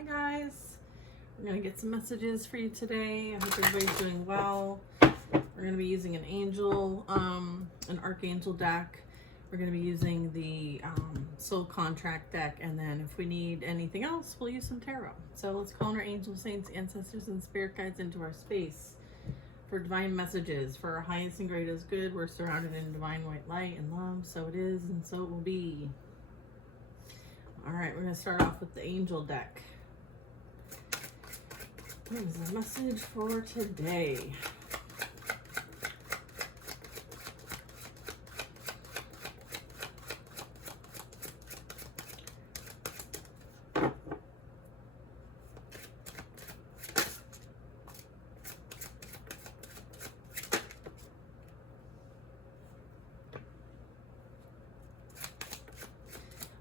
Hi guys. We're going to get some messages for you today. I hope everybody's doing well. We're going to be using an angel, an archangel deck. We're going to be using the soul contract deck, and then if we need anything else, we'll use some tarot. So let's call on our angels, saints, ancestors, and spirit guides into our space for divine messages. For our highest and greatest good, we're surrounded in divine white light and love. So it is, and so it will be. All right, we're going to start off with the angel deck. What is the message for today?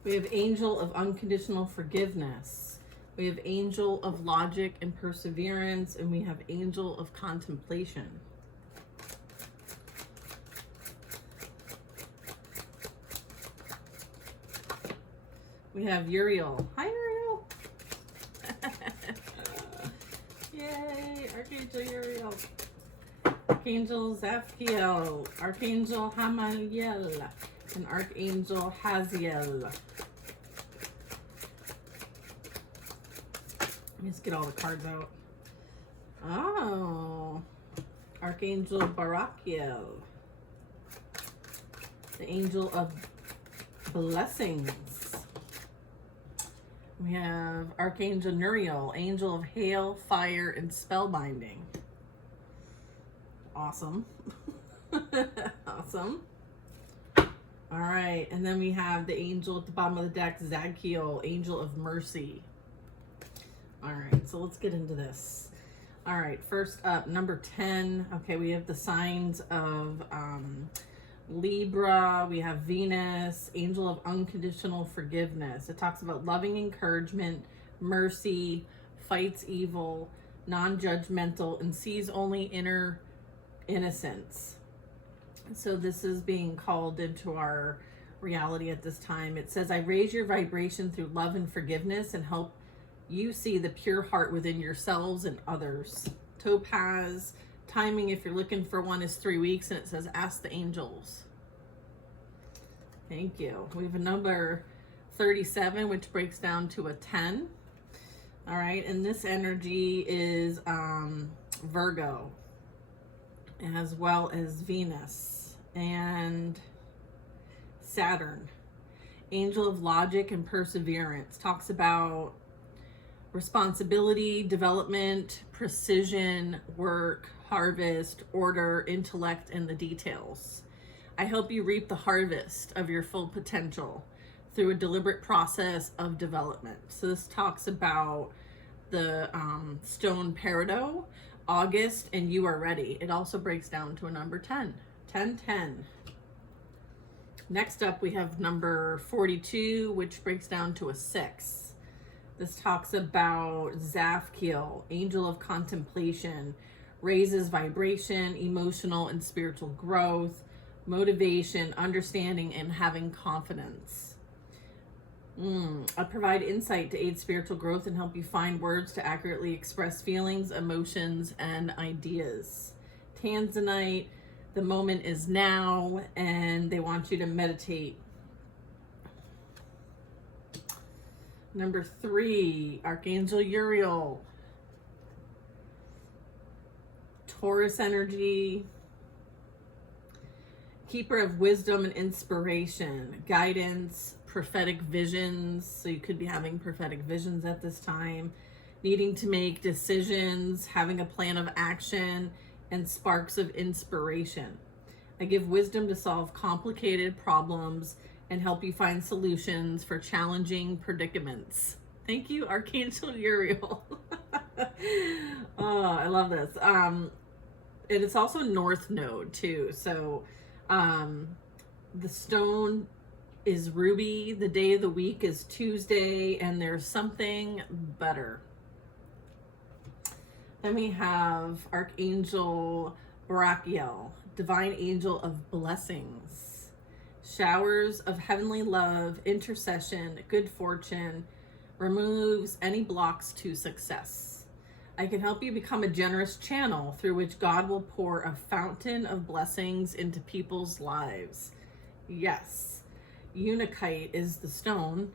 We have angel of unconditional forgiveness. We have angel of logic and perseverance, and we have angel of contemplation. We have Uriel. Hi, Uriel. Yay, Archangel Uriel. Archangel Zaphiel. Archangel Hamael. And Archangel Haziel. Let's get all the cards out. Oh, Archangel Barakiel, the angel of blessings. We have Archangel Nuriel, angel of hail, fire, and spellbinding. Awesome. Awesome. All right, and then we have the angel at the bottom of the deck, Zadkiel, angel of mercy. All right, so let's get into this. All right, first up, number 10. Okay, we have the signs of Libra. We have Venus, angel of unconditional forgiveness. It talks about loving encouragement, mercy, fights evil, non-judgmental, and sees only inner innocence. So this is being called into our reality at this time. It says, I raise your vibration through love and forgiveness and help you see the pure heart within yourselves and others. Topaz, timing if you're looking for one is 3 weeks, and it says ask the angels. Thank you. We have a number 37, which breaks down to a 10. All right, and this energy is Virgo, as well as Venus and Saturn. Angel of logic and perseverance talks about responsibility, development, precision, work, harvest, order, intellect, and the details. I help you reap the harvest of your full potential through a deliberate process of development. So this talks about the stone peridot, August, and you are ready. It also breaks down to a number 10. 10, 10. Next up, we have number 42, which breaks down to a 6. This talks about Zaphiel, angel of contemplation, raises vibration, emotional and spiritual growth, motivation, understanding, and having confidence. I provide insight to aid spiritual growth and help you find words to accurately express feelings, emotions, and ideas. Tanzanite, the moment is now, and they want you to meditate. Number 3, Archangel Uriel. Taurus energy. Keeper of wisdom and inspiration. Guidance, prophetic visions. So you could be having prophetic visions at this time. Needing to make decisions, having a plan of action, and sparks of inspiration. I give wisdom to solve complicated problems and help you find solutions for challenging predicaments. Thank you, Archangel Uriel. Oh, I love this. It is also North Node too. So the stone is ruby. The day of the week is Tuesday, and there's something better. Then we have Archangel Barakiel, divine angel of blessings. Showers of heavenly love, intercession, good fortune, removes any blocks to success. I can help you become a generous channel through which God will pour a fountain of blessings into people's lives. Yes, Unakite is the stone.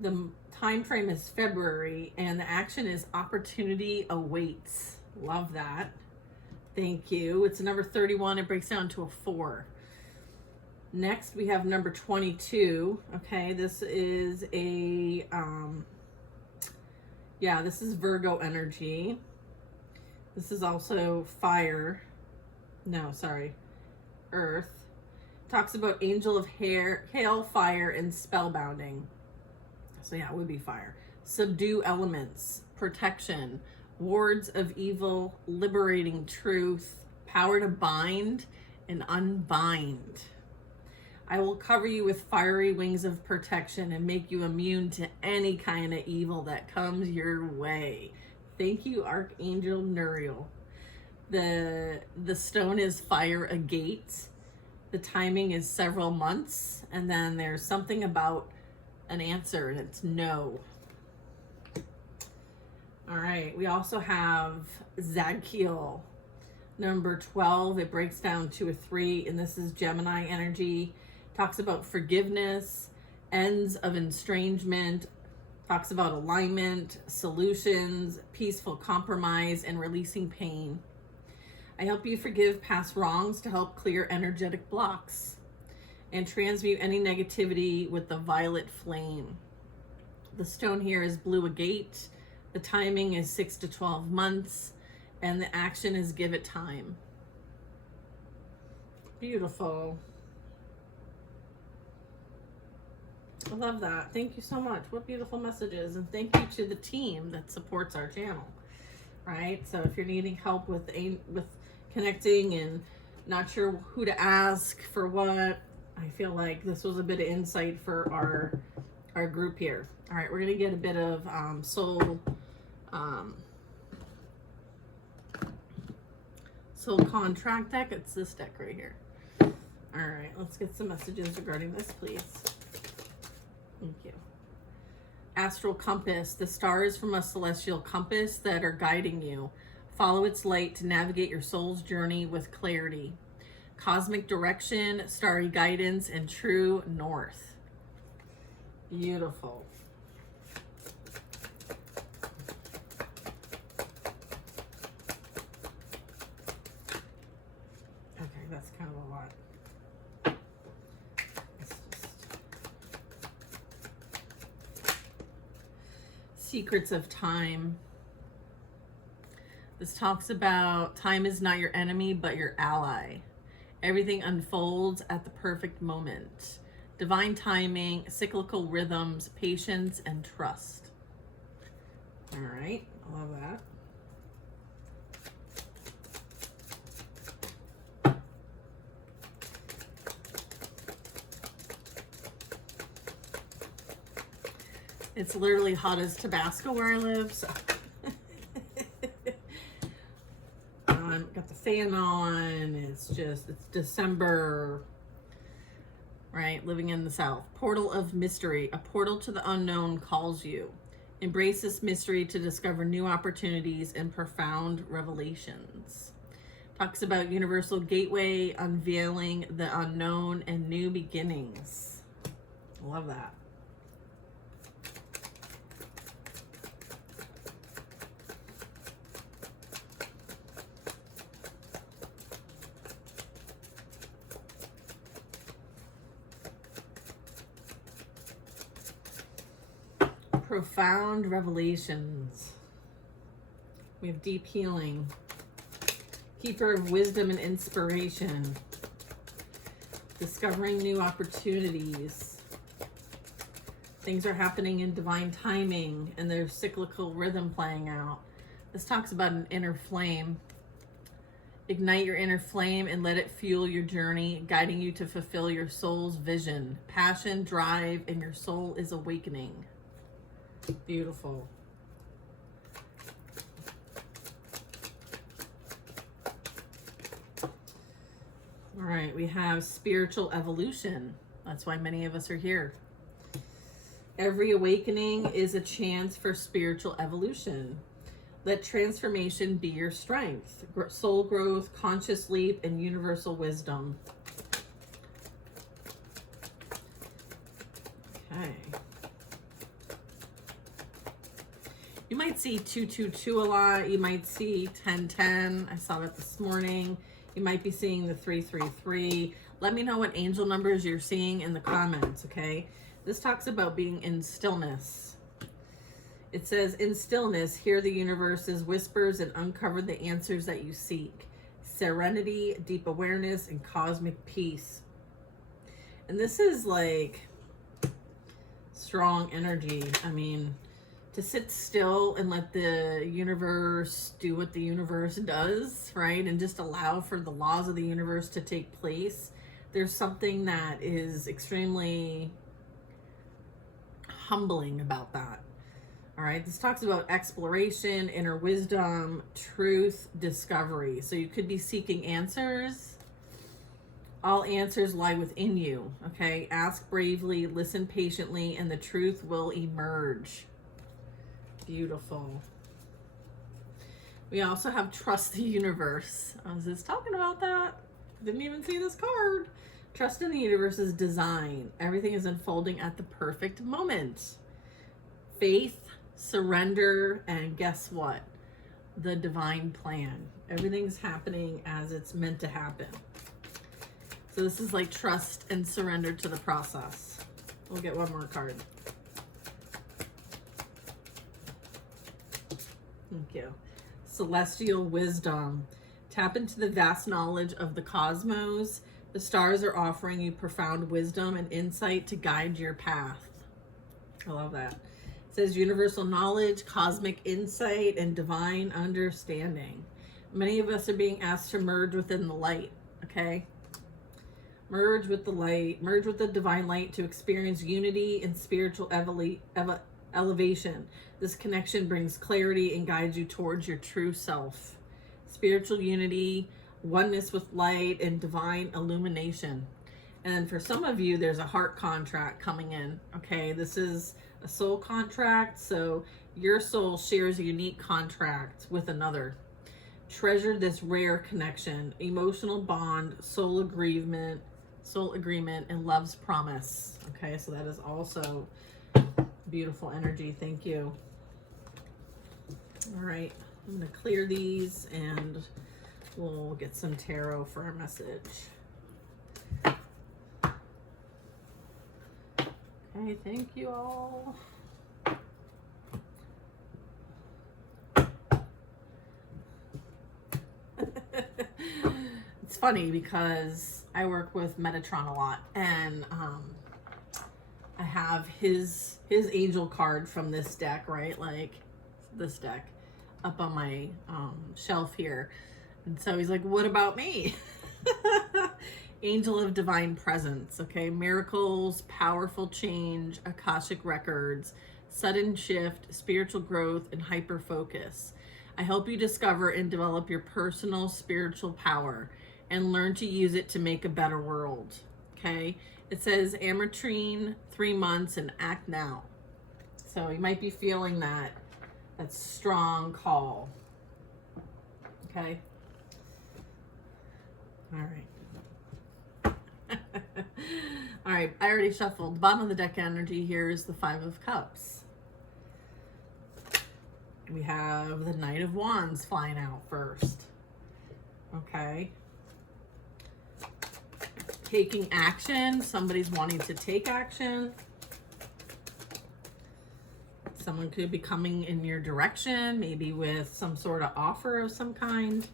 The time frame is February, and the action is opportunity awaits. Love that. Thank you. It's number 31. It breaks down to a 4. Next, we have number 22. Okay, this is a this is Virgo energy. This is also fire. No, sorry. Earth. Talks about angel of hail, fire, and spellbounding. So yeah, it would be fire. Subdue elements, protection, wards of evil, liberating truth, power to bind and unbind. I will cover you with fiery wings of protection and make you immune to any kind of evil that comes your way. Thank you, Archangel Nuriel. The stone is fire agate. The timing is several months, and then there's something about an answer, and it's no. All right, we also have Zadkiel, number 12. It breaks down to a 3, and this is Gemini energy. Talks about forgiveness, ends of estrangement, talks about alignment, solutions, peaceful compromise, and releasing pain. I help you forgive past wrongs to help clear energetic blocks and transmute any negativity with the violet flame. The stone here is blue agate. The timing is 6 to 12 months, and the action is give it time. Beautiful. I love that. Thank you so much. What beautiful messages. And thank you to the team that supports our channel. Right? So if you're needing help with connecting and not sure who to ask for what, I feel like this was a bit of insight for our group here. All right, we're going to get a bit of soul contract deck. It's this deck right here. All right, let's get some messages regarding this, please. Thank you. Astral compass. The stars from a celestial compass that are guiding you. Follow its light to navigate your soul's journey with clarity. Cosmic direction, starry guidance, and true north. Beautiful. Okay, that's kind of a lot. Secrets of time. This talks about time is not your enemy, but your ally. Everything unfolds at the perfect moment. Divine timing, cyclical rhythms, patience, and trust. All right, I love that. It's literally hot as Tabasco where I live, so. Got the fan on. It's December, right? Living in the South. Portal of mystery. A portal to the unknown calls you. Embrace this mystery to discover new opportunities and profound revelations. Talks about universal gateway, unveiling the unknown, and new beginnings. Love that. Profound revelations. We have deep healing. Keeper of wisdom and inspiration. Discovering new opportunities. Things are happening in divine timing and there's cyclical rhythm playing out. This talks about an inner flame. Ignite your inner flame and let it fuel your journey, guiding you to fulfill your soul's vision. Passion, drive, and your soul is awakening. Beautiful. All right, we have spiritual evolution. That's why many of us are here. Every awakening is a chance for spiritual evolution. Let transformation be your strength. Soul growth, conscious leap, and universal wisdom. Okay. You might see 222 a lot. You might see 1010. I saw that this morning. You might be seeing the 333. Let me know what angel numbers you're seeing in the comments, okay? This talks about being in stillness. It says, in stillness, hear the universe's whispers and uncover the answers that you seek. Serenity, deep awareness, and cosmic peace. And this is like strong energy. I mean, to sit still and let the universe do what the universe does, right? And just allow for the laws of the universe to take place. There's something that is extremely humbling about that. All right, this talks about exploration, inner wisdom, truth, discovery. So you could be seeking answers. All answers lie within you, okay? Ask bravely, listen patiently, and the truth will emerge. Beautiful. We also have trust the universe. I was just talking about that. Didn't even see this card. Trust in the universe's design. Everything is unfolding at the perfect moment. Faith, surrender, and guess what? The divine plan. Everything's happening as it's meant to happen. So this is like trust and surrender to the process. We'll get one more card. Thank you. Celestial wisdom. Tap into the vast knowledge of the cosmos. The stars are offering you profound wisdom and insight to guide your path. I love that. It says universal knowledge, cosmic insight, and divine understanding. Many of us are being asked to merge within the light, okay? Merge with the light, merge with the divine light to experience unity and spiritual elevation. This connection brings clarity and guides you towards your true self. Spiritual unity, oneness with light, and divine illumination. And for some of you, there's a heart contract coming in, okay? This is a soul contract, so your soul shares a unique contract with another. Treasure this rare connection, emotional bond, soul agreement, and love's promise. Okay, so that is also beautiful energy. Thank you. All right, I'm going to clear these and we'll get some tarot for our message. Okay, thank you all. It's funny because I work with Metatron a lot, and I have his angel card from this deck, right? Like this deck up on my shelf here. And so he's like, what about me? Angel of divine presence, okay? Miracles, powerful change, Akashic records, sudden shift, spiritual growth, and hyper focus. I help you discover and develop your personal spiritual power and learn to use it to make a better world, okay? It says Ametrine, 3 months, and act now. So you might be feeling that strong call, okay? All right. All right, I already shuffled. The bottom of the deck energy here is the 5 of Cups. We have the Knight of Wands flying out first. Okay. Taking action. Somebody's wanting to take action. Someone could be coming in your direction, maybe with some sort of offer of some kind.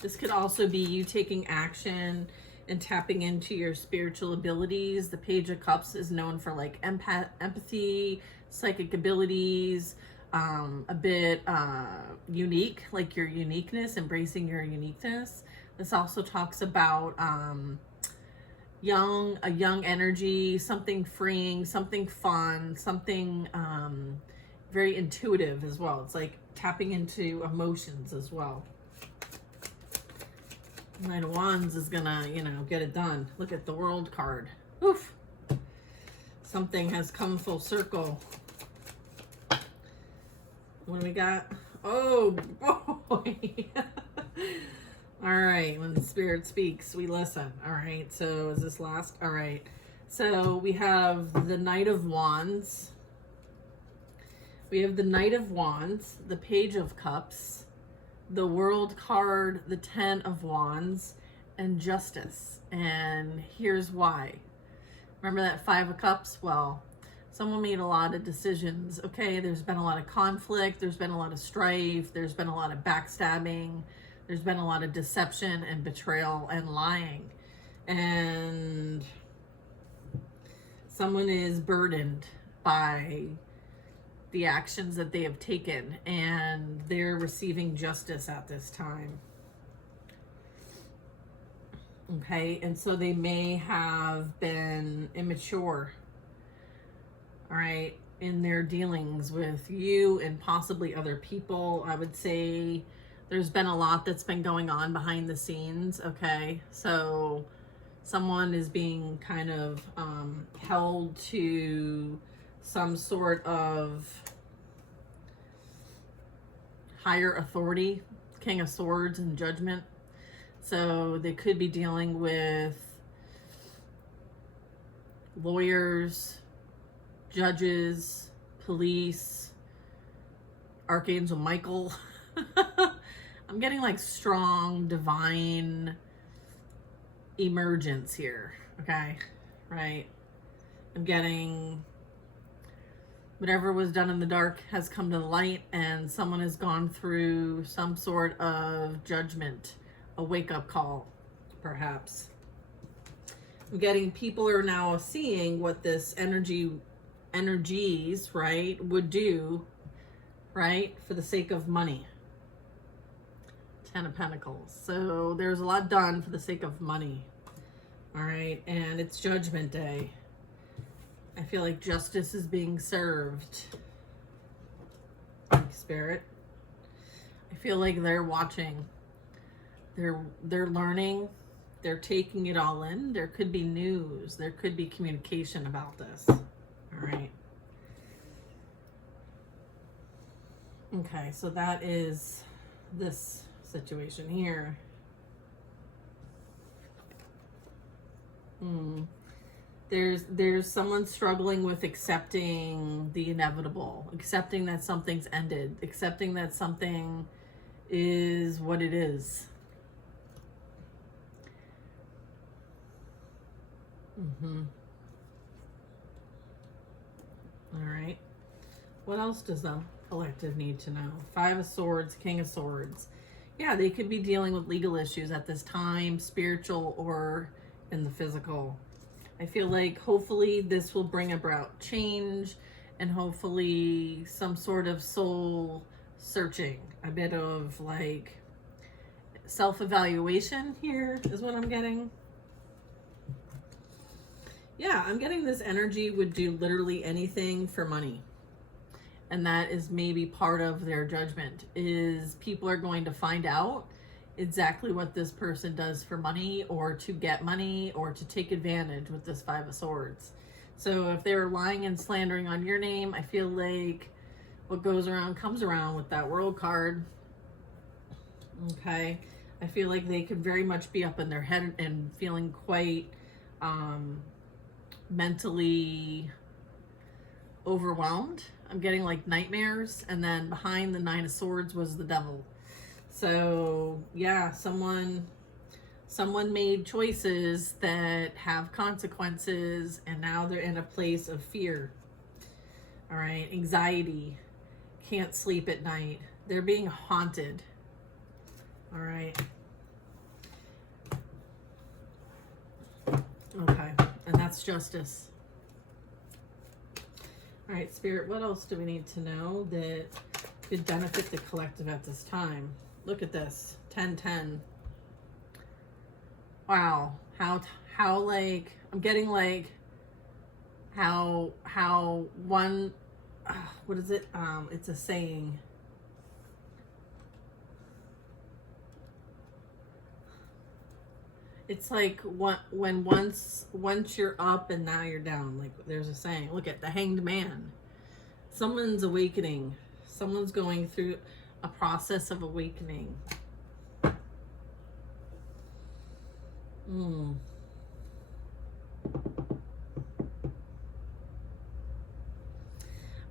This could also be you taking action and tapping into your spiritual abilities. The Page of Cups is known for like empathy, psychic abilities, a bit unique, like your uniqueness, embracing your uniqueness. This also talks about a young energy, something freeing, something fun, something very intuitive as well. It's like tapping into emotions as well. Knight of Wands is gonna, get it done. Look at the World card. Oof. Something has come full circle. What do we got? Oh, boy. All right. When the Spirit speaks, we listen. All right. So is this last? All right. So we have the Knight of Wands. We have the Knight of Wands, the Page of Cups, the World card, the Ten of Wands, and Justice. And here's why. Remember that Five of Cups? Well, someone made a lot of decisions. Okay, there's been a lot of conflict. There's been a lot of strife. There's been a lot of backstabbing. There's been a lot of deception and betrayal and lying. And someone is burdened by the actions that they have taken, and they're receiving justice at this time. Okay, and so they may have been immature, all right, in their dealings with you and possibly other people. I would say there's been a lot that's been going on behind the scenes, okay? So someone is being kind of held to some sort of higher authority, King of Swords and Judgment. So they could be dealing with lawyers, judges, police, Archangel Michael. I'm getting like strong divine emergence here, okay? Right? I'm getting whatever was done in the dark has come to the light, and someone has gone through some sort of judgment, a wake-up call, perhaps. I'm getting people are now seeing what this energies, right, would do, right, for the sake of money. Ten of Pentacles. So there's a lot done for the sake of money. All right, and it's Judgment Day. I feel like justice is being served. Spirit. I feel like they're watching. They're learning. They're taking it all in. There could be news. There could be communication about this. All right. Okay, so that is this situation here. There's someone struggling with accepting the inevitable, accepting that something's ended, accepting that something is what it is. All right. What else does the collective need to know? Five of Swords, King of Swords. Yeah, they could be dealing with legal issues at this time, spiritual or in the physical. I feel like hopefully this will bring about change and hopefully some sort of soul searching, a bit of like self-evaluation here is what I'm getting. Yeah, I'm getting this energy would do literally anything for money. And that is maybe part of their judgment, is people are going to find out exactly what this person does for money or to get money or to take advantage with this Five of Swords. So if they're lying and slandering on your name, I feel like what goes around comes around with that World card. Okay. I feel like they could very much be up in their head and feeling quite mentally overwhelmed. I'm getting like nightmares, and then behind the Nine of Swords was the devil. So yeah, someone made choices that have consequences, and now they're in a place of fear. All right, anxiety, can't sleep at night. They're being haunted. All right. Okay, and that's justice. All right, Spirit, what else do we need to know that could benefit the collective at this time? Look at this, 10-10. Wow, how like, I'm getting like, how one, what is it? It's a saying. It's like when once you're up and now you're down. Like there's a saying, look at the Hanged Man. Someone's awakening. Someone's going through a process of awakening.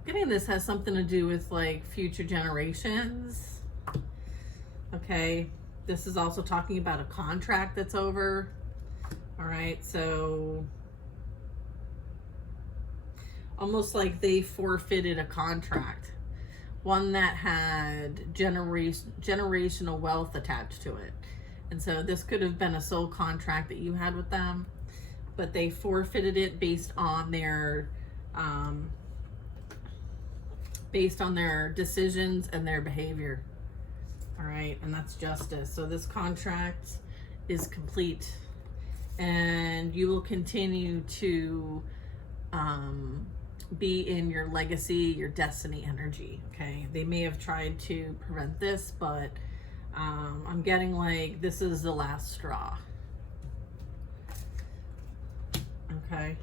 Getting this has something to do with like future generations. Okay. This is also talking about a contract that's over. All right. So almost like they forfeited a contract, one that had generational wealth attached to it. And so this could have been a soul contract that you had with them, but they forfeited it based on their decisions and their behavior. All right, and that's justice. So this contract is complete, and you will continue to be in your legacy, your destiny energy. Okay, they may have tried to prevent this, but I'm getting like this is the last straw. Okay.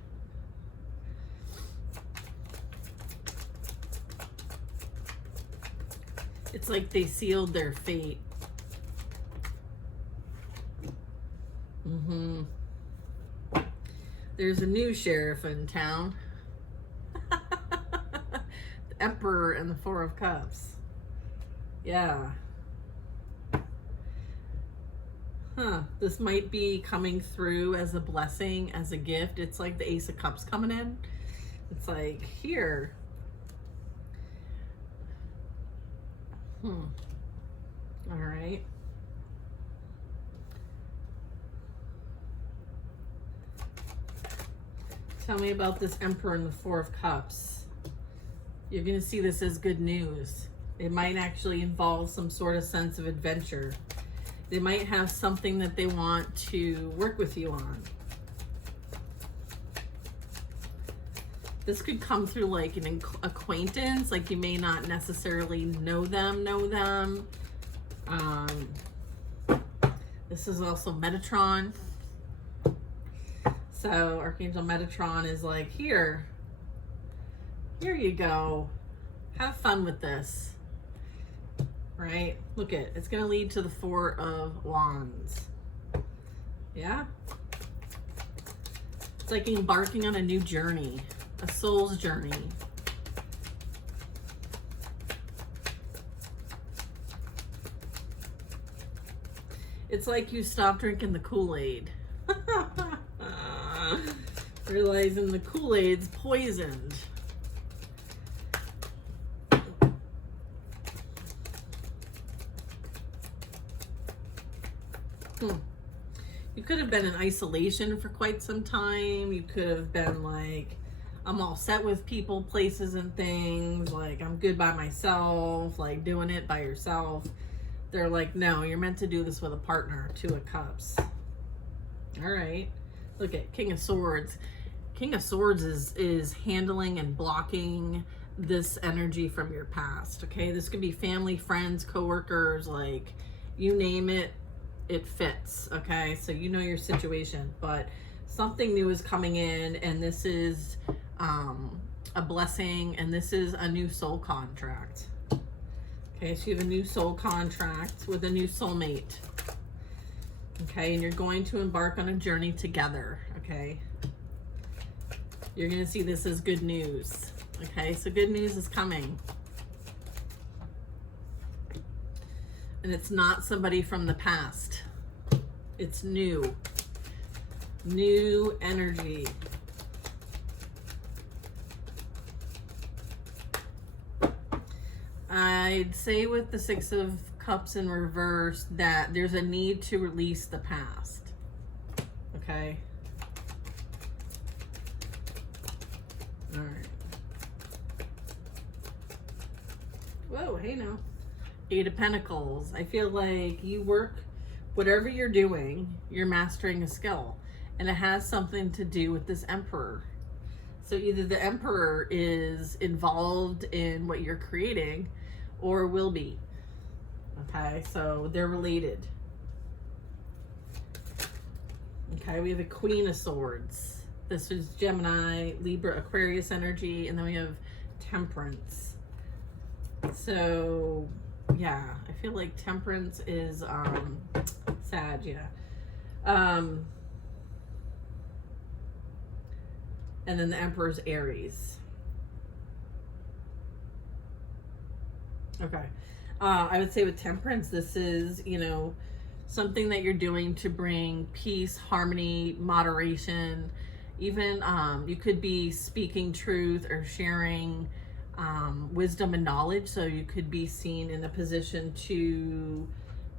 It's like they sealed their fate. There's a new sheriff in town. The Emperor and the Four of Cups. Yeah. This might be coming through as a blessing, as a gift. It's like the Ace of Cups coming in. It's like, here. All right. Tell me about this Emperor and the Four of Cups. You're going to see this as good news. It might actually involve some sort of sense of adventure. They might have something that they want to work with you on. This could come through like an acquaintance, like you may not necessarily know them. This is also Metatron. So Archangel Metatron is like, here you go. Have fun with this. Right? Look at it. It's going to lead to the Four of Wands. Yeah? It's like embarking on a new journey. A soul's journey. It's like you stop drinking the Kool-Aid. Realizing the Kool-Aid's poisoned. You could have been in isolation for quite some time. You could have been like, I'm all set with people, places, and things. Like, I'm good by myself, like doing it by yourself. They're like, no, you're meant to do this with a partner. Two of Cups. All right. Look at King of Swords. King of Swords is handling and blocking this energy from your past. Okay. This could be family, friends, coworkers, like you name it, it fits. Okay. So you know your situation, but something new is coming in, and this is a blessing, and this is a new soul contract. Okay, so you have a new soul contract with a new soulmate. Okay, and you're going to embark on a journey together. Okay, you're going to see this as good news. Okay, so good news is coming. And it's not somebody from the past. It's new. New energy. I'd say with the Six of Cups in reverse that there's a need to release the past. Okay. All right. Whoa, hey now. Eight of Pentacles. I feel like you work, whatever you're doing, you're mastering a skill. And it has something to do with this Emperor. So either the Emperor is involved in what you're creating or will be. Okay, so they're related. Okay, we have a Queen of Swords. This is Gemini, Libra, Aquarius energy, and then we have Temperance. So, yeah, I feel like Temperance is Sag, yeah. And then the Emperor's Aries. Okay. I would say with Temperance, this is, you know, something that you're doing to bring peace, harmony, moderation. Even you could be speaking truth or sharing wisdom and knowledge. So you could be seen in a position to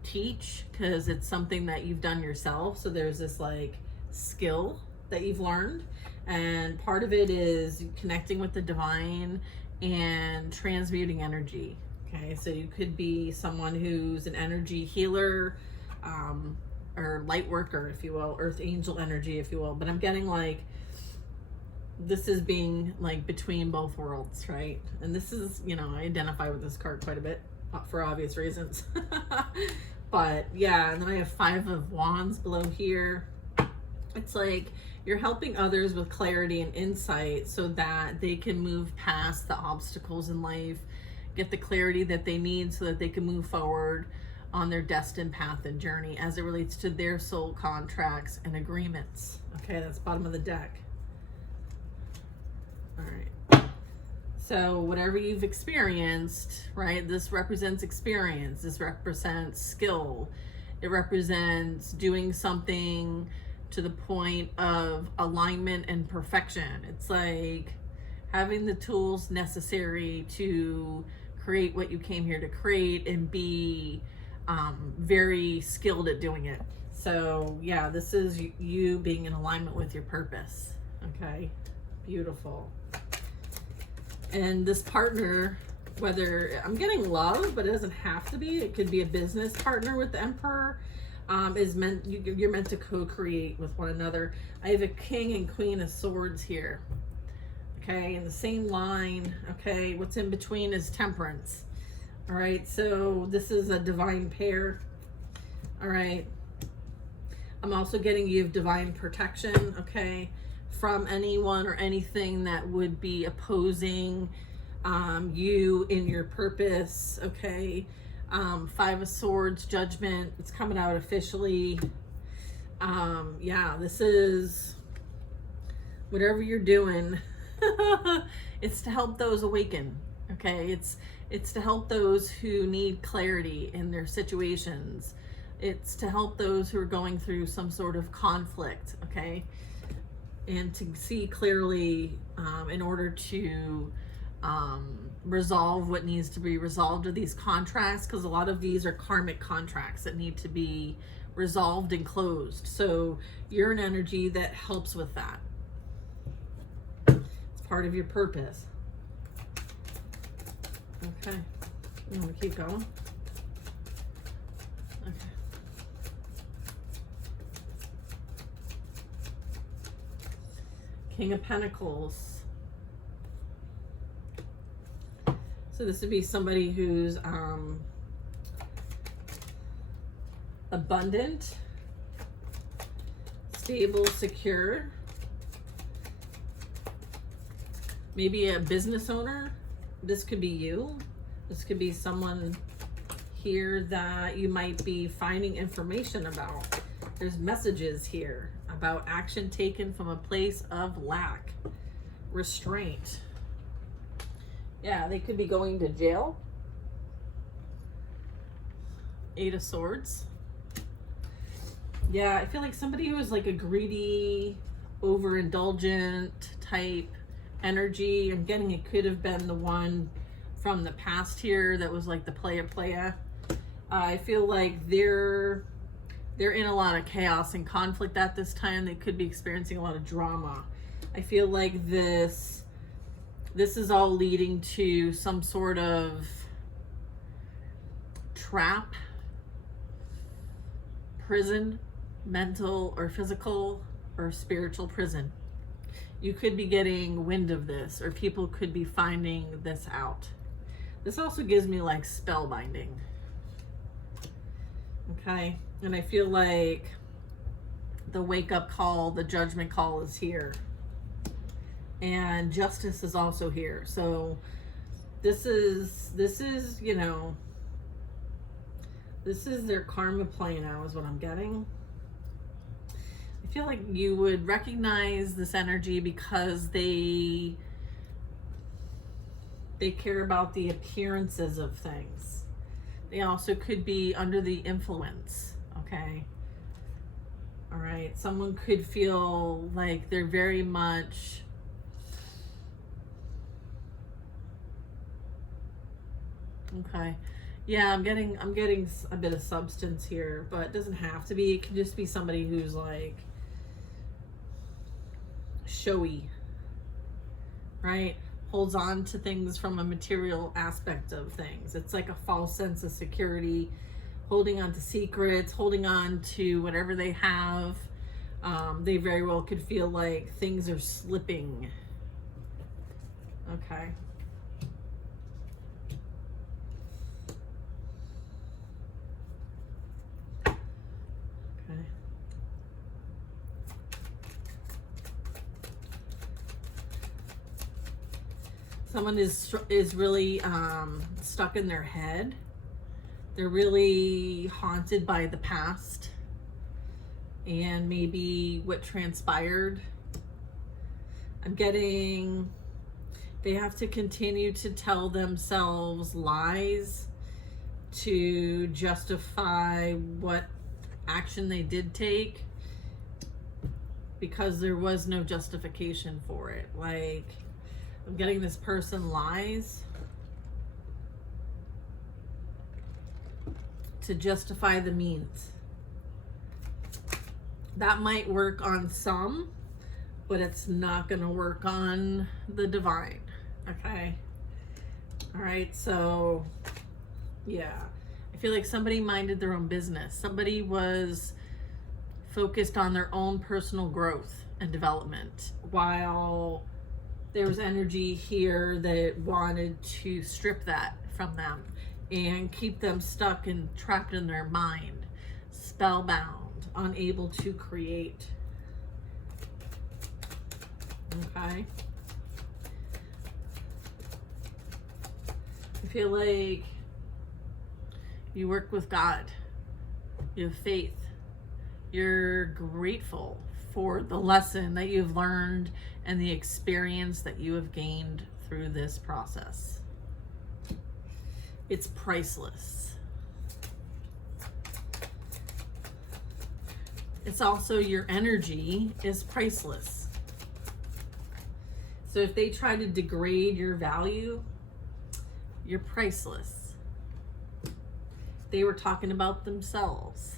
teach because it's something that you've done yourself. So there's this like skill that you've learned. And part of it is connecting with the divine and transmuting energy. Okay, so you could be someone who's an energy healer, or light worker, if you will, earth angel energy, if you will. But I'm getting like, this is being like between both worlds, right? And this is, you know, I identify with this card quite a bit for obvious reasons. But yeah, and then I have 5 of Wands below here. It's like you're helping others with clarity and insight so that they can move past the obstacles in life, get the clarity that they need so that they can move forward on their destined path and journey as it relates to their soul contracts and agreements. Okay, that's bottom of the deck. All right. So whatever you've experienced, right, this represents experience. This represents skill. It represents doing something to the point of alignment and perfection. It's like having the tools necessary to create what you came here to create and be very skilled at doing it. So yeah, this is you being in alignment with your purpose. Okay, beautiful. And this partner, whether I'm getting love, but it doesn't have to be. It could be a business partner with the Emperor. Is meant you're meant to co-create with one another. I have a King and Queen of Swords here. Okay, in the same line. Okay, what's in between is Temperance. All right, so this is a divine pair. All right, I'm also getting you divine protection, okay, from anyone or anything that would be opposing you in your purpose, okay. 5 of Swords, Judgment, it's coming out officially. Yeah, this is whatever you're doing. It's to help those awaken, okay. It's to help those who need clarity in their situations. It's to help those who are going through some sort of conflict, okay, and to see clearly in order to resolve what needs to be resolved of these contracts, because a lot of these are karmic contracts that need to be resolved and closed. So you're an energy that helps with that. It's part of your purpose. Okay, you want to keep going? Okay. King of Pentacles. So this would be somebody who's abundant, stable, secure. Maybe a business owner. This could be you. This could be someone here that you might be finding information about. There's messages here about action taken from a place of lack, restraint. Yeah, they could be going to jail. 8 of Swords. Yeah, I feel like somebody who is like a greedy, overindulgent type energy. I'm getting it could have been the one from the past here that was like the playa. I feel like they're in a lot of chaos and conflict at this time. They could be experiencing a lot of drama. I feel like this is all leading to some sort of trap, prison, mental or physical or spiritual prison. You could be getting wind of this, or people could be finding this out. This also gives me like spell binding. Okay, and I feel like The wake up call, the judgment call is here. And justice is also here. So this is, you know, this is their karma playing out is what I'm getting. I feel like you would recognize this energy because they care about the appearances of things. They also could be under the influence, okay? All right, someone could feel like they're very much okay. Yeah, I'm getting a bit of substance here, but it doesn't have to be. It can just be somebody who's like showy, right? Holds on to things from a material aspect of things. It's like a false sense of security, holding on to secrets, holding on to whatever they have. They very well could feel like things are slipping. Okay. Someone is really stuck in their head. They're really haunted by the past and maybe what transpired. I'm getting they have to continue to tell themselves lies to justify what action they did take because there was no justification for it. Like, I'm getting this person lies to justify the means. That might work on some, but it's not going to work on the divine. Okay. All right. So, yeah. I feel like somebody minded their own business. Somebody was focused on their own personal growth and development, while there was energy here that wanted to strip that from them and keep them stuck and trapped in their mind, spellbound, unable to create. Okay. I feel like you work with God. You have faith. You're grateful for the lesson that you've learned and the experience that you have gained through this process. It's priceless. It's also your energy is priceless. So if they try to degrade your value, you're priceless. They were talking about themselves,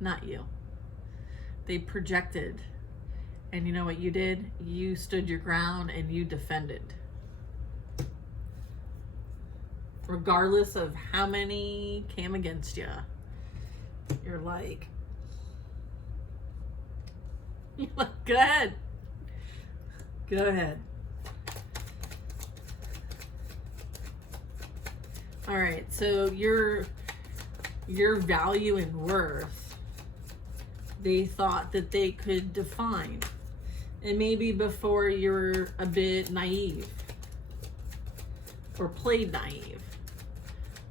not you. They projected. And you know what you did? You stood your ground and you defended. Regardless of how many came against you. You're like, go ahead. Go ahead. All right, so your value and worth, they thought that they could define. And maybe before you're a bit naive or played naive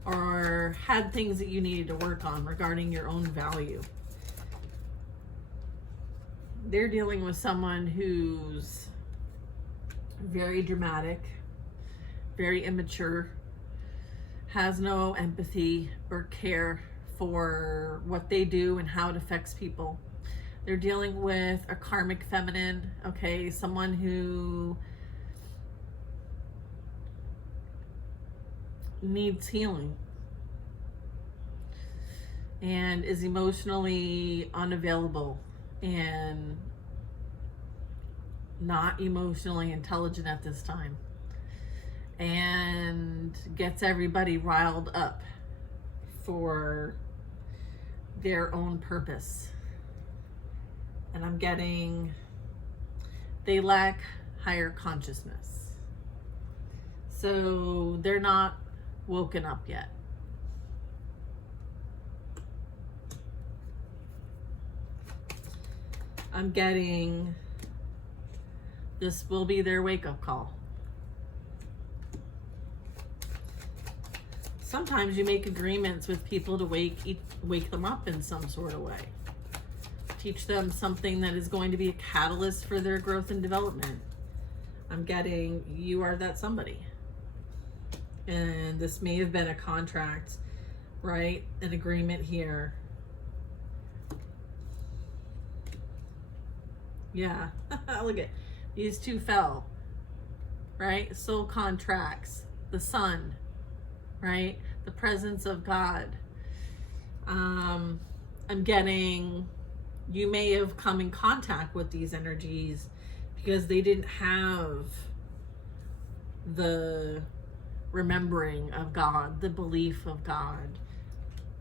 or had things that you needed to work on regarding your own value. They're dealing with someone who's very dramatic, very immature, has no empathy or care for what they do and how it affects people. They're dealing with a karmic feminine, okay? Someone who needs healing and is emotionally unavailable and not emotionally intelligent at this time, and gets everybody riled up for their own purpose. And I'm getting they lack higher consciousness. So they're not woken up yet. I'm getting this will be their wake-up call. Sometimes you make agreements with people to wake them up in some sort of way. Teach them something that is going to be a catalyst for their growth and development. I'm getting you are that somebody. And this may have been a contract, right? An agreement here. Yeah, look at these two fell, right? Soul contracts, the sun, right? The presence of God. I'm getting, you may have come in contact with these energies because they didn't have the remembering of God, the belief of God,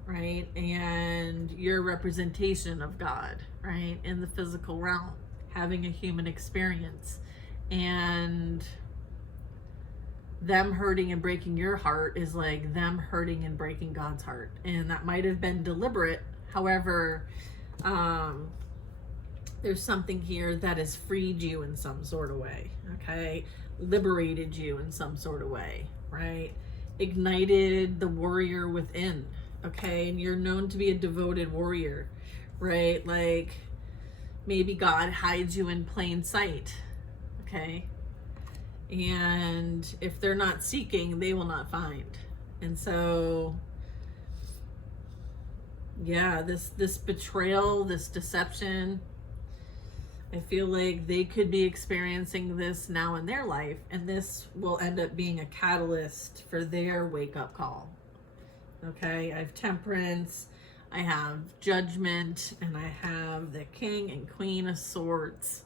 right? And your representation of God, right? In the physical realm, having a human experience. And them hurting and breaking your heart is like them hurting and breaking God's heart. And that might have been deliberate. However, there's something here that has freed you in some sort of way, okay? Liberated you in some sort of way, right? Ignited the warrior within, okay? And you're known to be a devoted warrior, right? Like maybe God hides you in plain sight, okay? And if they're not seeking, they will not find. And so, yeah, this betrayal, this deception, I feel like they could be experiencing this now in their life, and this will end up being a catalyst for their wake-up call. Okay, I have temperance, I have judgment, and I have the King and Queen of Swords,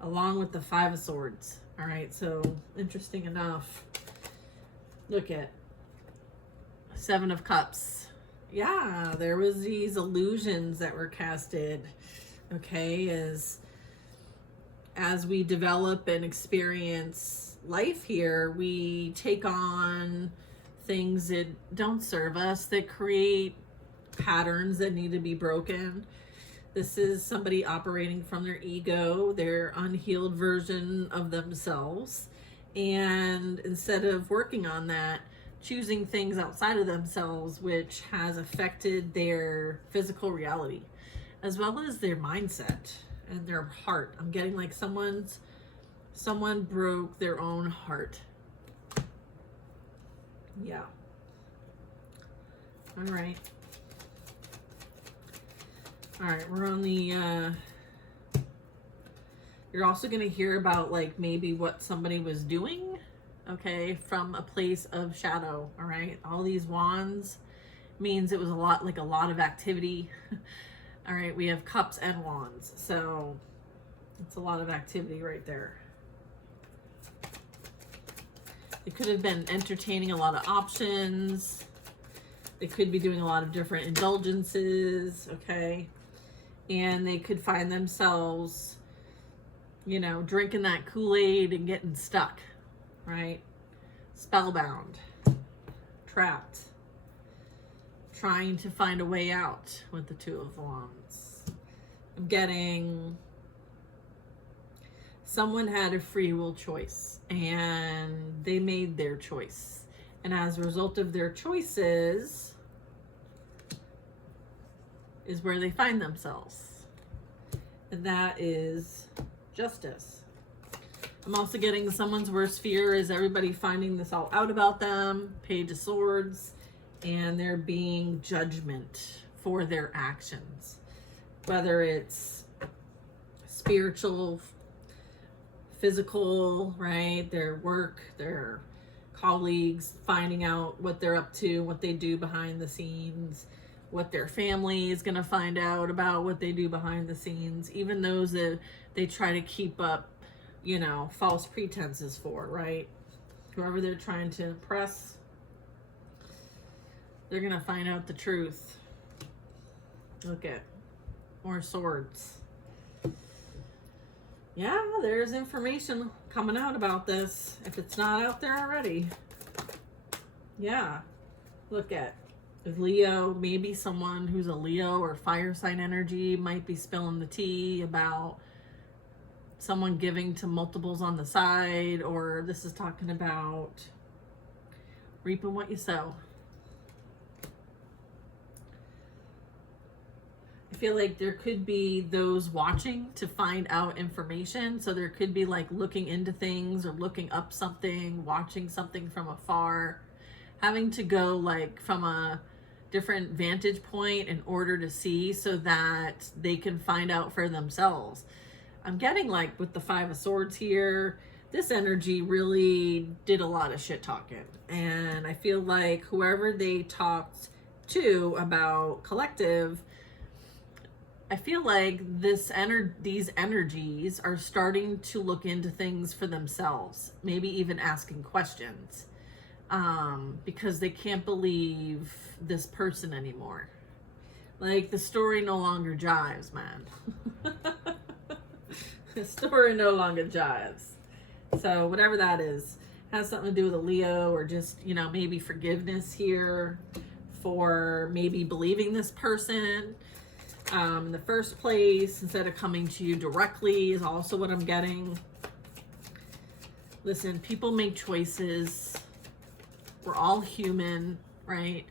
along with the Five of Swords. All right, so interesting enough, look at Seven of Cups. Yeah, there was these illusions that were casted, okay, as we develop and experience life here, we take on things that don't serve us, that create patterns that need to be broken. This is somebody operating from their ego, their unhealed version of themselves. And instead of working on that, choosing things outside of themselves, which has affected their physical reality, as well as their mindset and their heart. I'm getting like someone broke their own heart. Yeah. All right. All right, we're on the, you're also going to hear about like maybe what somebody was doing, okay, from a place of shadow, all right? All these wands means it was a lot of activity. All right, we have cups and wands, so it's a lot of activity right there. They could have been entertaining a lot of options. They could be doing a lot of different indulgences, okay? And they could find themselves, you know, drinking that Kool-Aid and getting stuck, right? Spellbound, trapped, trying to find a way out with the Two of Wands. I'm getting someone had a free will choice and they made their choice. And as a result of their choices is where they find themselves. And that is justice. I'm also getting someone's worst fear is everybody finding this all out about them, Page of Swords, and there being judgment for their actions. Whether it's spiritual, physical, right? Their work, their colleagues, finding out what they're up to, what they do behind the scenes, what their family is going to find out about what they do behind the scenes, even those that they try to keep up, you know, false pretenses for, right? Whoever they're trying to impress, they're going to find out the truth. Look at more swords. Yeah, there's information coming out about this, if it's not out there already. Yeah, look at With Leo, maybe someone who's a Leo or fire sign energy might be spilling the tea about someone giving to multiples on the side, or this is talking about reaping what you sow. I feel like there could be those watching to find out information. So there could be like looking into things or looking up something, watching something from afar, having to go like from a different vantage point in order to see so that they can find out for themselves. I'm getting like with the Five of Swords here, this energy really did a lot of shit talking. And I feel like whoever they talked to about collective, I feel like these energies are starting to look into things for themselves, maybe even asking questions, because they can't believe this person anymore. Like the story no longer jives, man. The story no longer jives. So whatever that is, has something to do with a Leo, or just, you know, maybe forgiveness here for maybe believing this person in the first place instead of coming to you directly is also what I'm getting. Listen, people make choices. We're all human, right?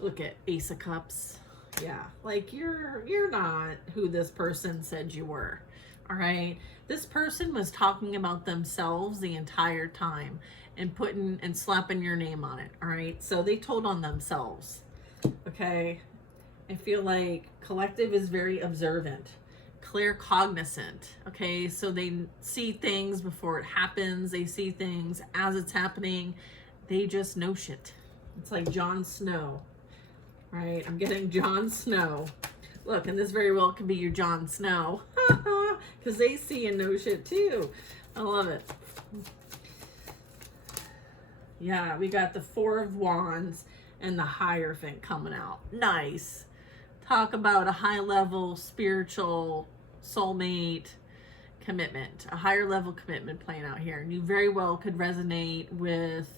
Look at Ace of Cups. Yeah, like you're not who this person said you were. All right, this person was talking about themselves the entire time and putting and slapping your name on it. All right, so they told on themselves. Okay, I feel like collective is very observant, clear cognizant. Okay, so they see things before it happens. They see things as it's happening. They just know shit. It's like Jon Snow, right? I'm getting Jon Snow. Look, and this very well could be your Jon Snow, because they see and know shit too. I love it. Yeah, we got the Four of Wands and the Hierophant coming out. Nice. Talk about a high level spiritual soulmate commitment, a higher level commitment playing out here. And you very well could resonate with,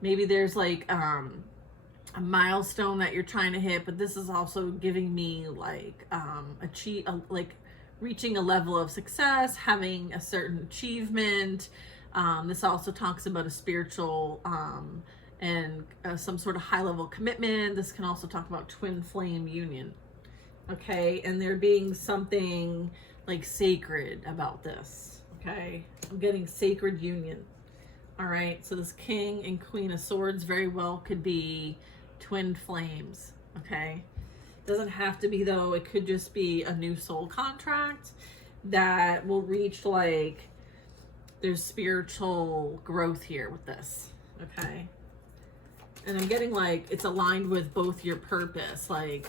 maybe there's like a milestone that you're trying to hit, but this is also giving me like like reaching a level of success, having a certain achievement. This also talks about a spiritual and some sort of high level commitment. This can also talk about twin flame union. Okay, and there being something like sacred about this. Okay, I'm getting sacred union. All right, so this King and Queen of Swords very well could be twin flames. Okay, doesn't have to be though. It could just be a new soul contract that will reach like there's spiritual growth here with this. Okay, and I'm getting like it's aligned with both your purpose, like,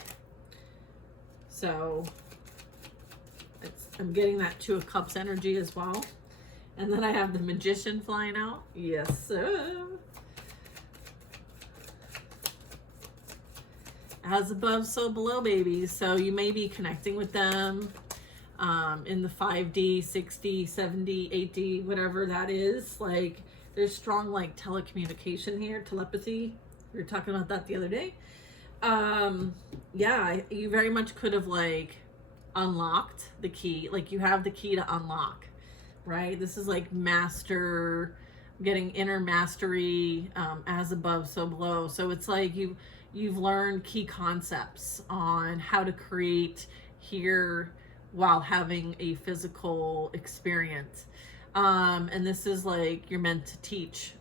so I'm getting that Two of Cups energy as well. And then I have the Magician flying out. Yes, sir. As above, so below, baby. So you may be connecting with them in the 5D, 6D, 7D, 8D, whatever that is. Like, there's strong, like, telecommunication here, telepathy. We were talking about that the other day. Yeah, you very much could have, like, unlocked the key. Like, you have the key to unlock. Right? This is like master, getting inner mastery, as above, so below. So it's like you've learned key concepts on how to create here while having a physical experience. And this is like you're meant to teach.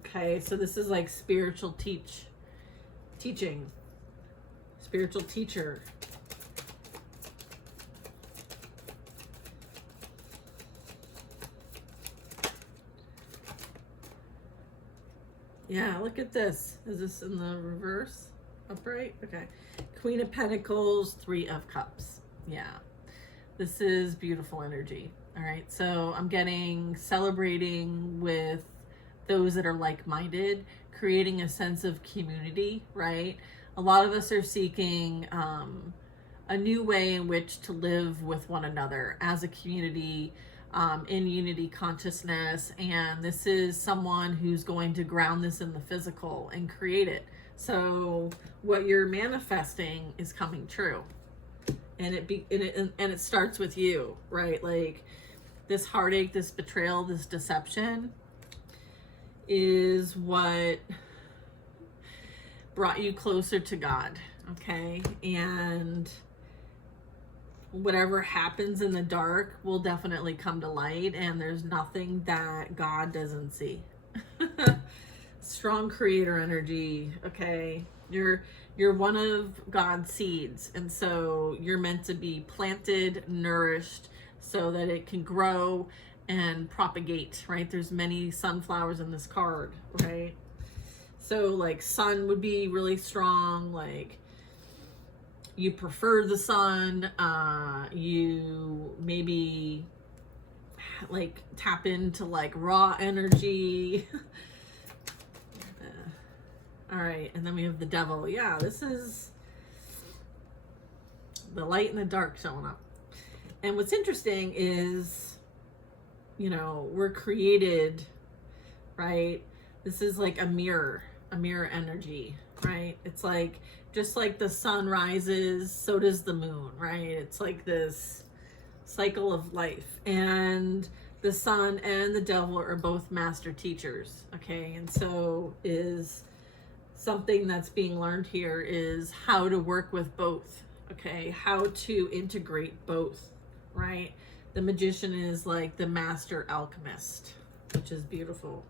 Okay, so this is like spiritual teaching, spiritual teacher. Yeah, look at this. Is this in the reverse? Upright? Okay. Queen of Pentacles, Three of Cups. Yeah. This is beautiful energy. All right. So I'm getting celebrating with those that are like-minded, creating a sense of community, right? A lot of us are seeking a new way in which to live with one another as a community, in unity consciousness. And this is someone who's going to ground this in the physical and create it. So what you're manifesting is coming true. And it starts with you, right? Like this heartache, this betrayal, this deception is what brought you closer to God, okay? And whatever happens in the dark will definitely come to light, and there's nothing that God doesn't see. Strong creator energy, okay? You're one of God's seeds, and so you're meant to be planted, nourished, so that it can grow and propagate, right? There's many sunflowers in this card, right? So like sun would be really strong, like you prefer the sun, you maybe like tap into like raw energy. All right, and then we have the devil. Yeah, this is the light and the dark showing up. And what's interesting is, you know, we're created, right? This is like a mirror energy, right? It's like, just like the sun rises, so does the moon, right? It's like this cycle of life. And the sun and the devil are both master teachers, okay? And so is something that's being learned here is how to work with both, okay? How to integrate both, right? The magician is like the master alchemist, which is beautiful,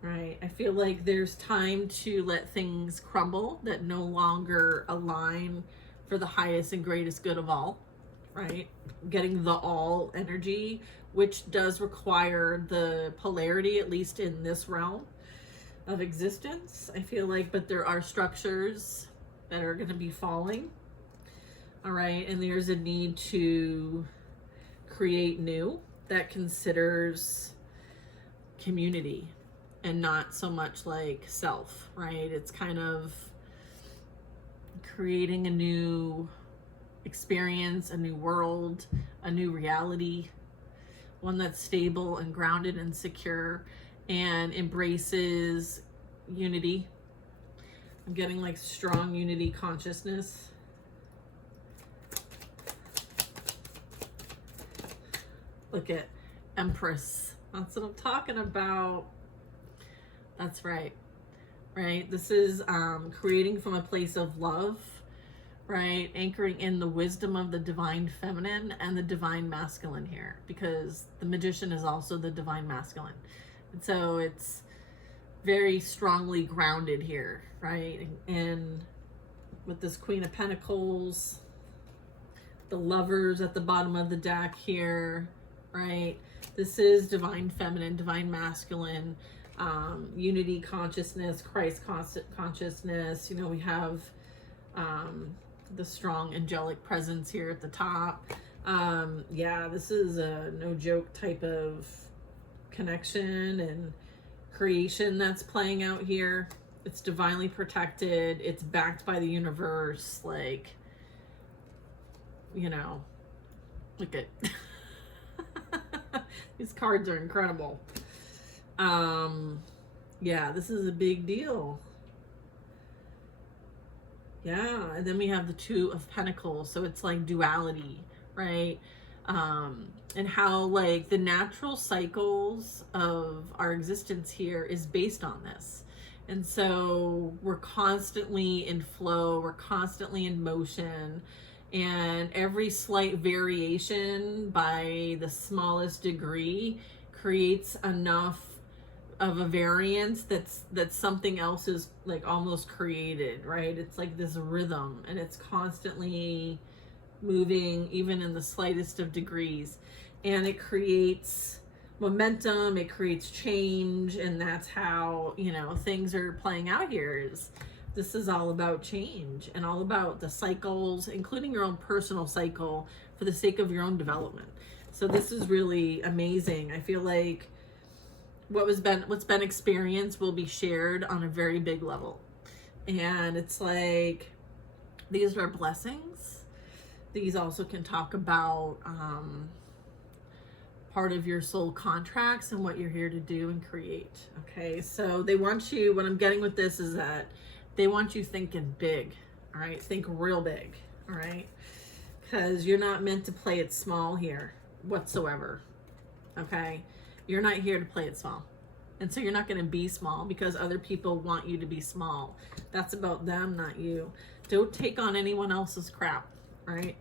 right? I feel like there's time to let things crumble that no longer align for the highest and greatest good of all, right? Getting the all energy, which does require the polarity, at least in this realm of existence, I feel like, but there are structures that are going to be falling, all right? And there's a need to create new that considers community and not so much like self, right? It's kind of creating a new experience, a new world, a new reality, one that's stable and grounded and secure and embraces unity. I'm getting like strong unity consciousness. Look at Empress. That's what I'm talking about. That's right. Right? This is creating from a place of love, right? Anchoring in the wisdom of the divine feminine and the divine masculine here, because the magician is also the divine masculine. And so it's very strongly grounded here, right? And with this Queen of Pentacles, the lovers at the bottom of the deck here, right? This is divine feminine, divine masculine, unity consciousness, Christ consciousness. You know, we have the strong angelic presence here at the top. Yeah, this is a no joke type of connection and creation that's playing out here. It's divinely protected. It's backed by the universe. Like, you know, look at these cards are incredible. Yeah, this is a big deal. Yeah, and then we have the Two of Pentacles, so it's like duality, right? And how like the natural cycles of our existence here is based on this. And so we're constantly in flow, we're constantly in motion, and every slight variation by the smallest degree creates enough of a variance that's something else is like almost created, right? It's like this rhythm, and it's constantly moving even in the slightest of degrees, and it creates momentum, it creates change. And that's how, you know, things are playing out here. Is this is all about change and all about the cycles, including your own personal cycle, for the sake of your own development. So this is really amazing. I feel like what's been experienced will be shared on a very big level, and it's like these are blessings. These also can talk about part of your soul contracts and what you're here to do and create. Okay, so they want you, what I'm getting with this is that they want you thinking big. All right, think real big. All right, because you're not meant to play it small here whatsoever. Okay, you're not here to play it small. And so you're not going to be small because other people want you to be small. That's about them, not you. Don't take on anyone else's crap, right?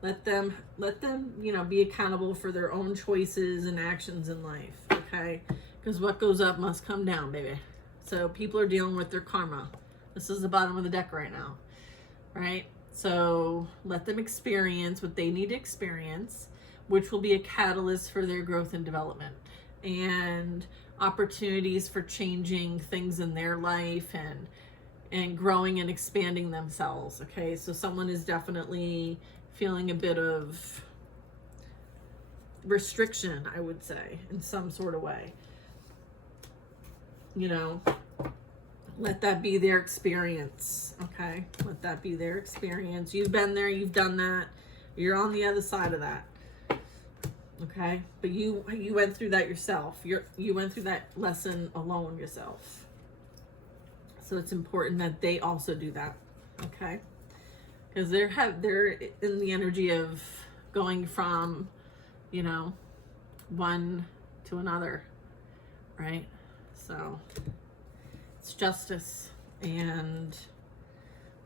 Let them, you know, be accountable for their own choices and actions in life, okay? Because what goes up must come down, baby. So people are dealing with their karma. This is the bottom of the deck right now, right? So let them experience what they need to experience, which will be a catalyst for their growth and development and opportunities for changing things in their life and growing and expanding themselves. Okay, so someone is definitely feeling a bit of restriction, I would say, in some sort of way. You know, let that be their experience. Okay, let that be their experience. You've been there, you've done that, you're on the other side of that. Okay, but you went through that yourself. You went through that lesson alone yourself. So it's important that they also do that. Okay, because they're in the energy of going from, you know, one to another, right? So it's justice and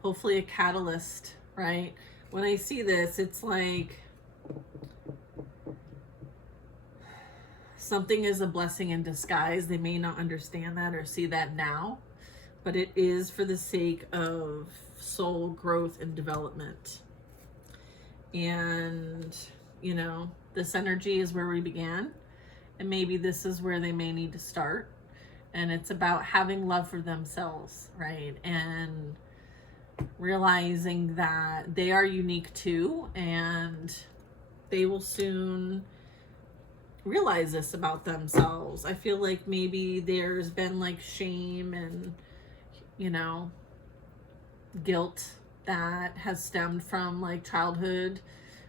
hopefully a catalyst, right? When I see this, it's like something is a blessing in disguise. They may not understand that or see that now, but it is for the sake of soul growth and development. And, you know, this energy is where we began, and maybe this is where they may need to start. And it's about having love for themselves, right? And realizing that they are unique too, and they will soon realize this about themselves. I feel like maybe there's been like shame and, you know, guilt that has stemmed from like childhood,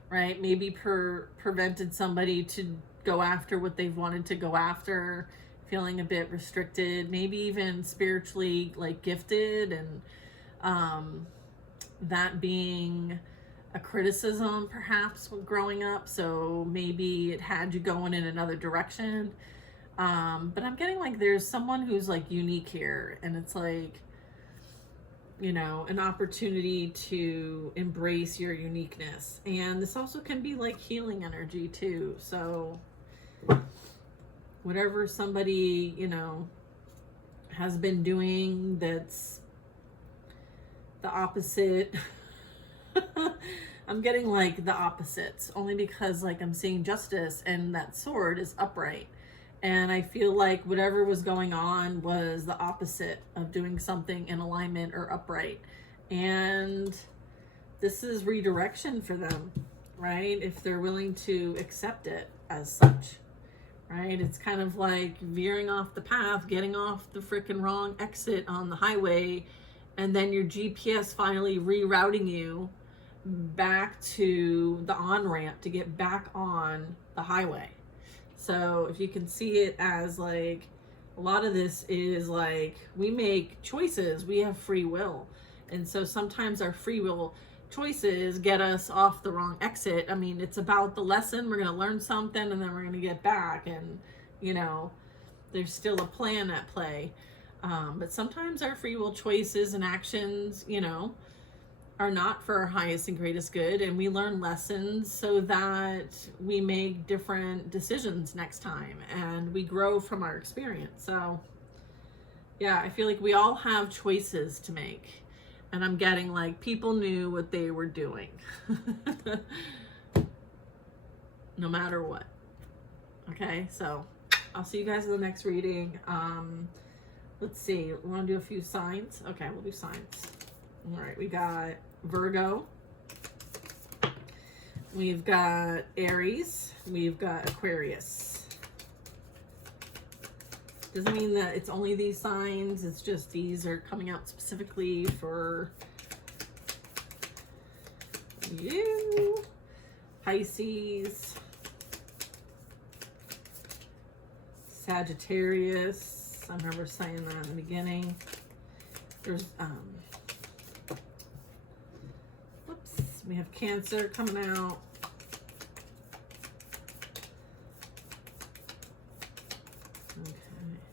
right? Maybe prevented somebody to go after what they've wanted to go after, feeling a bit restricted, maybe even spiritually like gifted, and that being a criticism perhaps growing up, so maybe it had you going in another direction. But I'm getting like there's someone who's like unique here, and it's like, you know, an opportunity to embrace your uniqueness. And this also can be like healing energy too. So whatever somebody, you know, has been doing that's the opposite. I'm getting like the opposites, only because like I'm seeing justice and that sword is upright. And I feel like whatever was going on was the opposite of doing something in alignment or upright. And this is redirection for them, right? If they're willing to accept it as such, right? It's kind of like veering off the path, getting off the freaking wrong exit on the highway, and then your GPS finally rerouting you back to the on-ramp to get back on the highway. So if you can see it as like, a lot of this is like, we make choices, we have free will. And so sometimes our free will choices get us off the wrong exit. I mean, it's about the lesson, we're going to learn something, and then we're going to get back, and, you know, there's still a plan at play. But sometimes our free will choices and actions, you know, are not for our highest and greatest good, and we learn lessons so that we make different decisions next time, and we grow from our experience. So yeah, I feel like we all have choices to make, and I'm getting like people knew what they were doing no matter what. Okay, so I'll see you guys in the next reading. Let's see, we want to do a few signs. Okay, we'll do signs. All right, we got Virgo, we've got Aries, we've got Aquarius. Doesn't mean that it's only these signs, it's just these are coming out specifically for you. Pisces, Sagittarius. I remember saying that in the beginning. There's, whoops, we have Cancer coming out. Okay,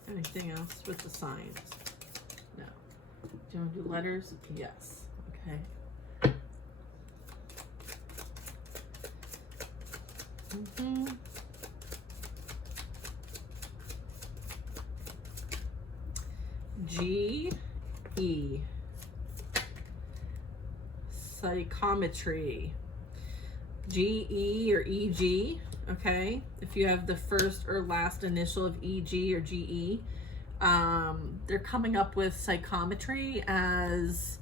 anything else with the signs? No. Do you want to do letters? Yes. Okay. G-E. Psychometry. G-E or E-G, okay? If you have the first or last initial of E-G or G-E, they're coming up with psychometry as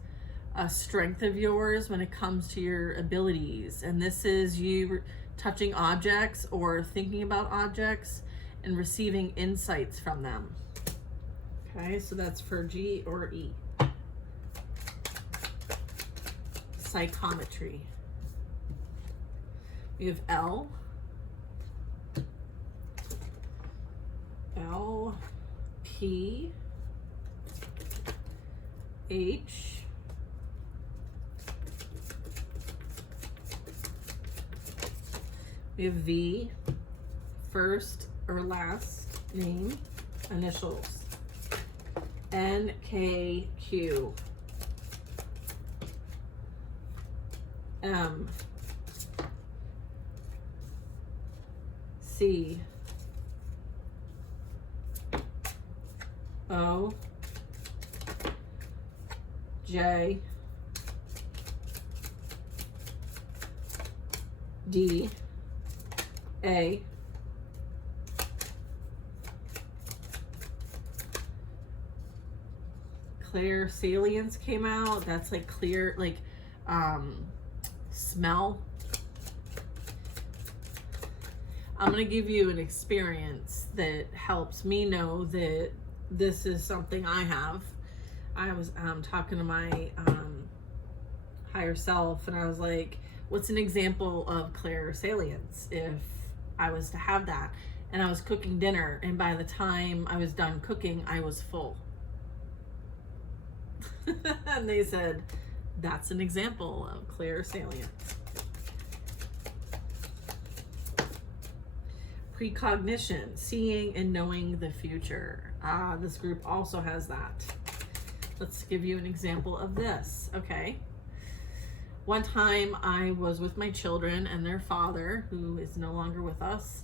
a strength of yours when it comes to your abilities. And this is you touching objects or thinking about objects and receiving insights from them. Okay, so that's for G or E. Psychometry. We have L. L, P, H, we have V, first or last name, initials. N, K, Q, M, C, O, J, D, A, clear salience came out. That's like clear, like smell. I'm going to give you an experience that helps me know that this is something I have. I was talking to my higher self, and I was like, what's an example of clairsalience if I was to have that? And I was cooking dinner, and by the time I was done cooking, I was full. And they said, that's an example of clairsalience. Precognition, seeing and knowing the future. This group also has that. Let's give you an example of this, okay? One time I was with my children and their father, who is no longer with us,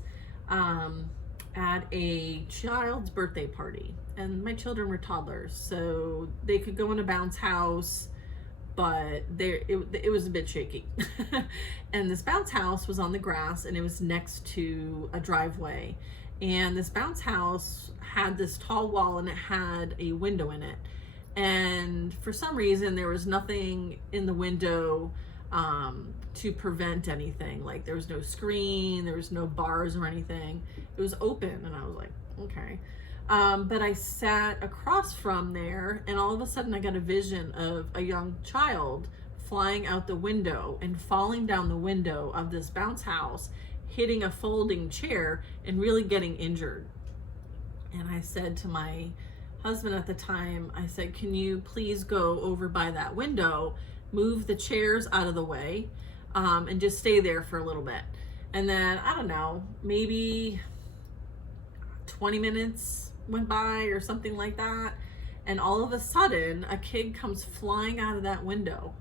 at a child's birthday party. And my children were toddlers, so they could go in a bounce house, but it was a bit shaky. And this bounce house was on the grass, and it was next to a driveway. And this bounce house had this tall wall, and it had a window in it. And for some reason, there was nothing in the window to prevent anything. Like, there was no screen, there was no bars or anything. It was open, and I was like, okay. But I sat across from there, and all of a sudden I got a vision of a young child flying out the window and falling down the window of this bounce house, hitting a folding chair and really getting injured. And I said to my husband at the time, I said, can you please go over by that window, move the chairs out of the way, and just stay there for a little bit. And then, I don't know, maybe 20 minutes went by or something like that, and all of a sudden a kid comes flying out of that window,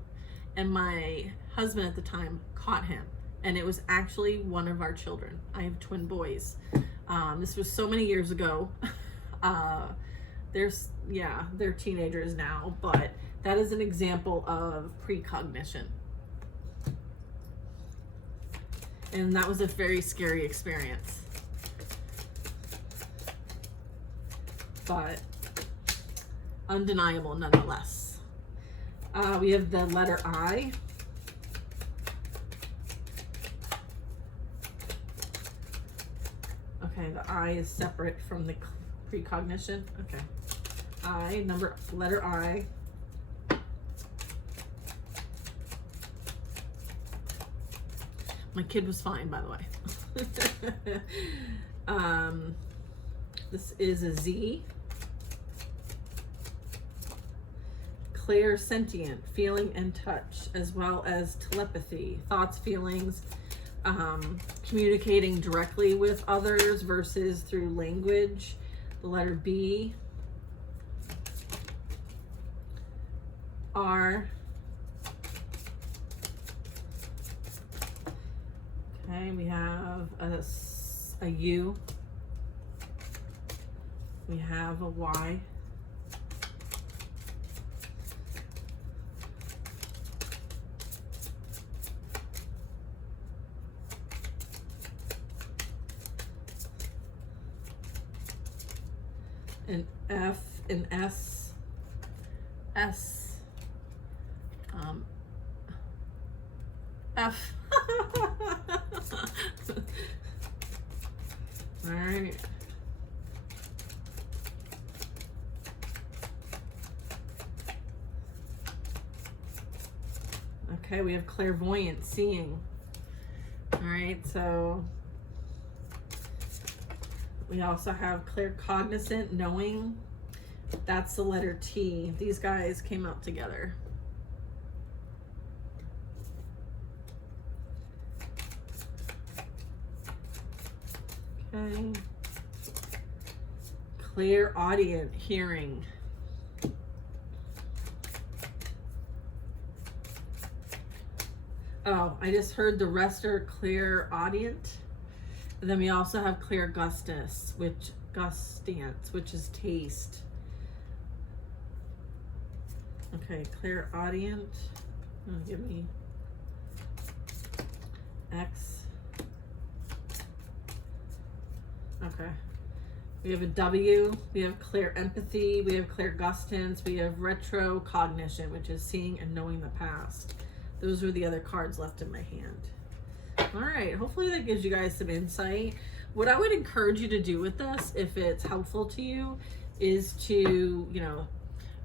and my husband at the time caught him, and it was actually one of our children. I have twin boys. This was so many years ago. They're teenagers now, but that is an example of precognition. And that was a very scary experience. But undeniable nonetheless. We have the letter I. Okay, the I is separate from the precognition. Okay. Letter I. My kid was fine, by the way. This is a Z. Clear, sentient, feeling and touch, as well as telepathy, thoughts, feelings, communicating directly with others versus through language. The letter B. R. Okay, we have a U. We have a Y. An F, an S, F. All right. Okay, we have clairvoyant, seeing. All right, so we also have claircognizant, knowing. That's the letter T. These guys came out together. Okay. Clairaudient, hearing. Oh, I just heard the rest are clairaudient. And then we also have clairgustance, which is taste. Okay, clairaudient. Oh, give me X. Okay. We have a W, we have clear empathy, we have clairgustance, we have retrocognition, which is seeing and knowing the past. Those are the other cards left in my hand. All right, hopefully that gives you guys some insight. What I would encourage you to do with this, if it's helpful to you, is to,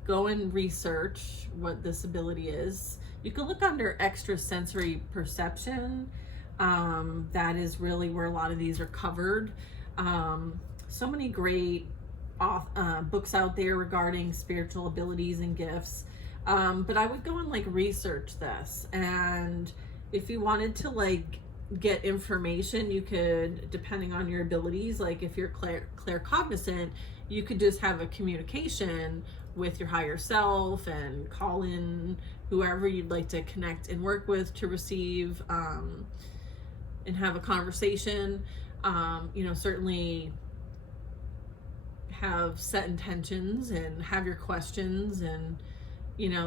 go and research what this ability is. You can look under extrasensory perception. That is really where a lot of these are covered. So many great books out there regarding spiritual abilities and gifts. But I would go and research this, and if you wanted to get information, you could, depending on your abilities, if you're claircognizant, you could just have a communication with your higher self and call in whoever you'd like to connect and work with to receive and have a conversation. Certainly have set intentions and have your questions, and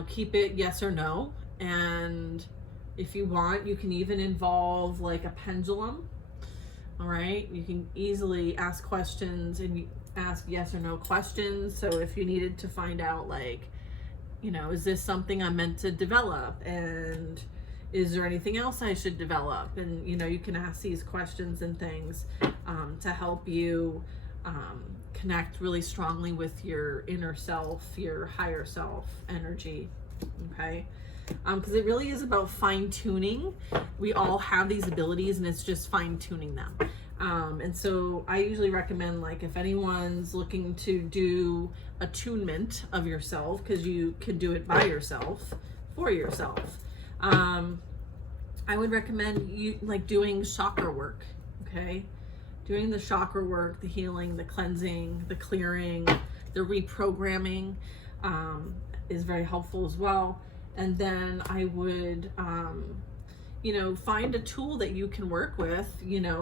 keep it yes or no. And if you want, you can even involve a pendulum. All right, you can easily ask questions and ask yes or no questions. So if you needed to find out is this something I'm meant to develop, and is there anything else I should develop? And you can ask these questions and things to help you connect really strongly with your inner self, your higher self energy. Okay, because it really is about fine-tuning. We all have these abilities, and it's just fine-tuning them. And so I usually recommend, if anyone's looking to do attunement of yourself, because you can do it by yourself, for yourself, I would recommend you doing chakra work. Okay, doing the chakra work, the healing, the cleansing, the clearing, the reprogramming is very helpful as well. And then I would find a tool that you can work with,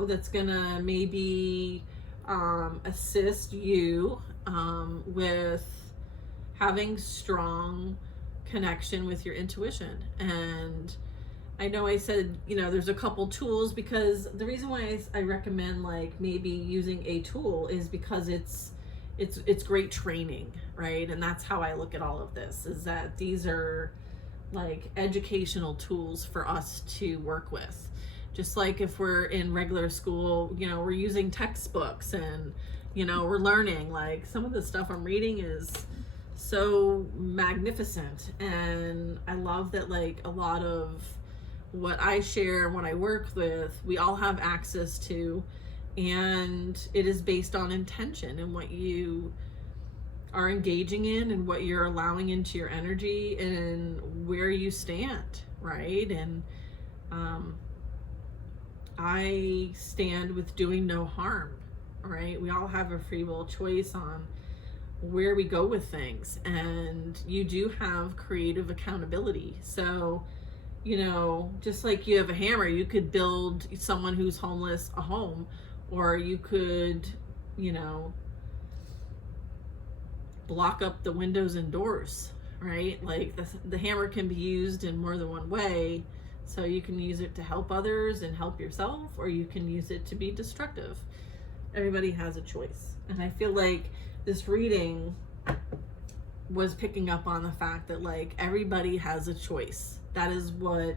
that's gonna maybe assist you with having strong connection with your intuition. And I know I said, there's a couple tools, because the reason why I recommend maybe using a tool is because it's great training, right? And that's how I look at all of this, is that these are educational tools for us to work with. Just like if we're in regular school, we're using textbooks, and we're learning. Some of the stuff I'm reading is so magnificent, and I love that a lot of what I share and what I work with, we all have access to, and it is based on intention and what you are engaging in and what you're allowing into your energy and where you stand, right? And I stand with doing no harm, right? We all have a free will choice on where we go with things, and you do have creative accountability. So, you know, just like you have a hammer, you could build someone who's homeless a home, or you could, you know, block up the windows and doors, right? Like the hammer can be used in more than one way. So you can use it to help others and help yourself, or you can use it to be destructive. Everybody has a choice. And I feel like this reading was picking up on the fact that, like, everybody has a choice. That is what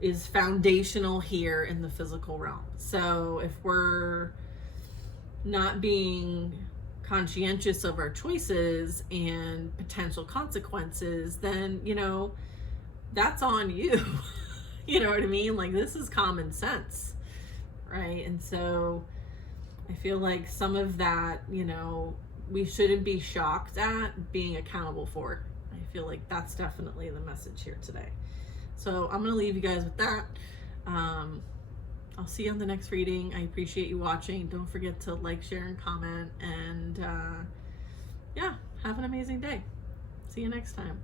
is foundational here in the physical realm. So if we're not being conscientious of our choices and potential consequences, then, you know, that's on you. You know what I mean? Like, this is common sense, right? And so I feel like some of that, you know, we shouldn't be shocked at being accountable for. I feel like that's definitely the message here today. So I'm going to leave you guys with that. I'll see you on the next reading. I appreciate you watching. Don't forget to like, share, and comment. And yeah, have an amazing day. See you next time.